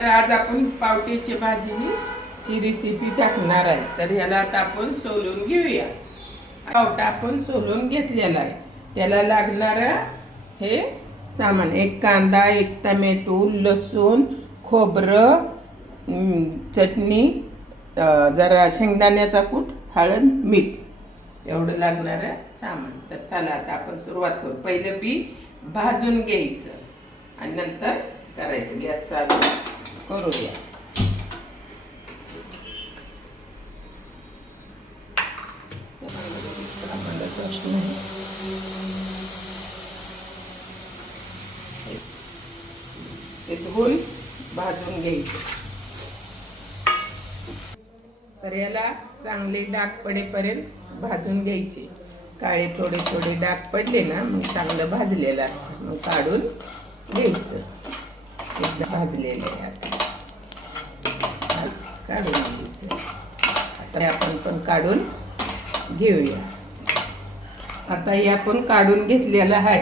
तर आज आपण पावट्याची भाजीची रेसिपी टाकणार आहे. तर ह्याला आता आपण सोलून घेऊया. पावटा आपण सोलून घेतलेला आहे. त्याला लागणारं हे सामान: एक कांदा, एक टमॅटो, लसूण, खोबरं, चटणी, जरा शेंगदाण्याचा कूट, हळद, मीठ एवढं लागणारं सामान. तर चला आता आपण सुरुवात करू. पहिलं बी भाजून घ्यायचं आणि नंतर करायचं. गॅस चालू करूया. ते धुवून भाजून घ्यायचं. तर याला चांगले डाग पडेपर्यंत भाजून घ्यायचे. काळे थोडे थोडे डाग पडले ना मग चांगलं भाजलेलं असतं. मग काढून घ्यायचं. एकदा भाजलेलं आहे आता काढून घ्यायचं. आता आपण पण काढून घेऊया. आता हे आपण काढून घेतलेलं आहे.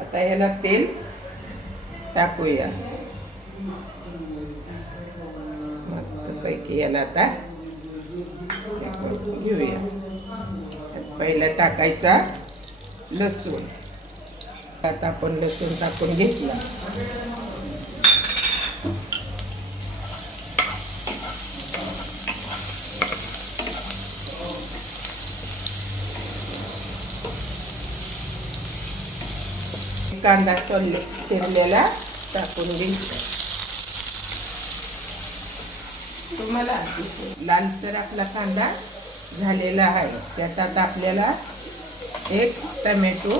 आता याला तेल टाकूया मस्तपैकी. याला आता घेऊया. पहिला टाकायचा लसूण. आता आपण लसूण टाकून घेतला. कांदा चिरलेला टाकून घ्यायचा. तुम्हाला लालसर आपला कांदा झालेला आहे. त्यात आता आपल्याला एक टमॅटो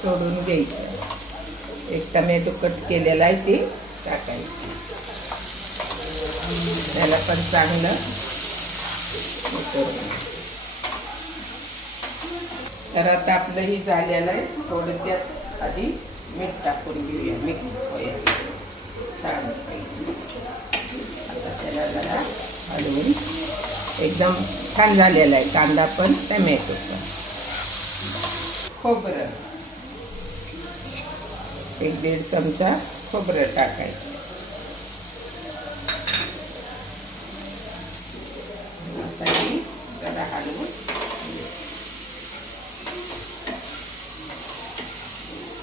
सोडून घ्यायचा. एक टमॅटो कट केलेला आहे ते टाकायचं. त्याला पण चांगलं करून. तर आता आपलं ही झालेलं आहे. थोडं त्यात आधी मीठ टाकून घेऊया. मिक्स होईल छान. आता त्याला जरा हलवून एकदम छान झालेला आहे कांदा पण टमॅटोचा. खोबरं 1-1.5 चमचा खोबरं टाकायचं. आता ही जरा हलवून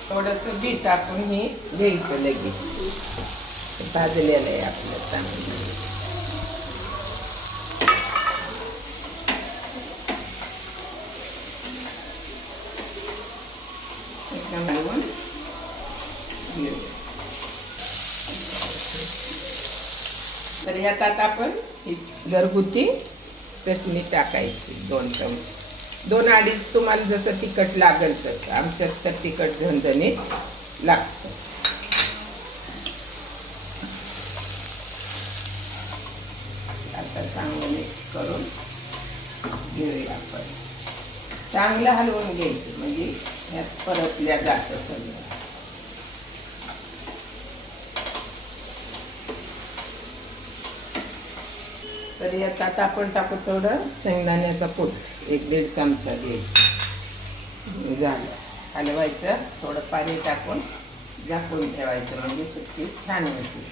थोडंसं बी टाकून हे घ्यायचं. लगेच भाजलेलं आहे आपलं चांगलं. तर यात आता आपण घरगुती चटणी टाकायची 2 चमचे. 2-2.5 तुम्हाला जसं तिखट लागेल तसं. आमच्यात तर तिखट झणझणीत लागतं. आता चांगलं मिक्स करून घेऊया आपण. चांगलं हलवून घ्यायचं म्हणजे यात परतल्या जातं सगळं. तर यात आता आपण टाकू थोडं शेंगदाण्याचा कूट. 1-1.5 चमचा घ्यायचं. झालं. हलवायचं. थोडं पाणी टाकून झाकून ठेवायचं म्हणजे सुट्टी छान होती.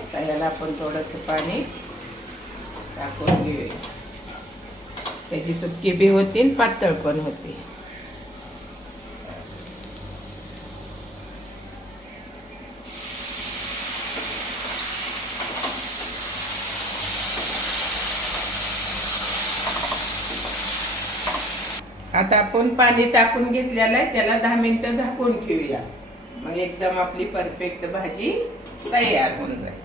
आता याला आपण थोडंसं पाणी टाकून घेऊया. त्याची सुटकी बी होती आणि पातळ पण होते. आता आपण पाणी टाकून घेतलेलं आहे. त्याला 10 मिनिटं झाकून ठेवूया. मग एकदम आपली परफेक्ट भाजी तयार होऊन जाईल.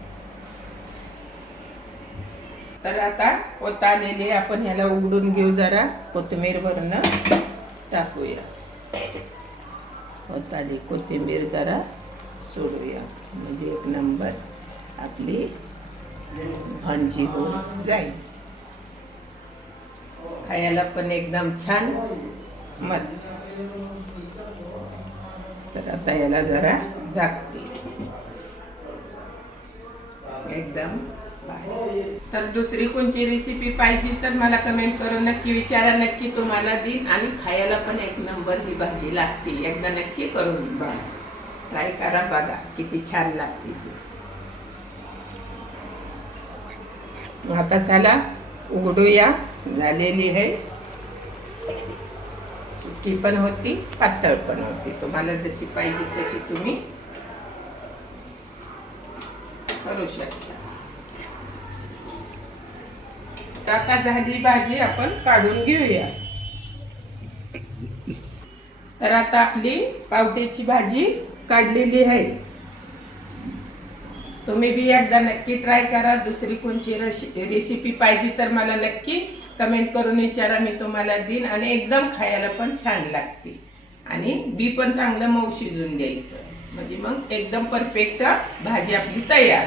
तर आता होत आलेले आपण ह्याला उघडून घेऊ. जरा कोथिंबीर भरणं टाकूया. होत आली कोथिंबीर जरा सोडूया म्हणजे 1 नंबर आपली भाजी होऊन जाईल. खायला पण एकदम छान मस्त. तर आता याला जरा झाकते एकदम. तर दुसरी कोणची रेसिपी पाहिजे तर मला कमेंट करून नक्की विचारा. नक्की तुम्हाला देईन. आणि खायला पण 1 नंबर ही भाजी लागते. एकदा नक्की करून बघा. ट्राय करा, बघा किती छान लागते ती। आता चला उघडूया। झालेली आहे, सुकी पण होती पातळ पण होती, तुम्हाला जशी पाहिजे तशी तुम्ही करू शकता। आता झाली भाजी, आपण काढून घेऊया। तर आता आपली पावट्याची भाजी काढलेली आहे। तुम्ही बी एकदा नक्की ट्राय करा। दुसरी कोणची रेसिपी पाहिजे तर मला नक्की कमेंट करून विचारा, मी तुम्हाला देईन। आणि एकदम खायला पण छान लागते, आणि बी पण चांगलं मऊ शिजून द्यायचं, म्हणजे मग एकदम परफेक्ट भाजी आपली तयार।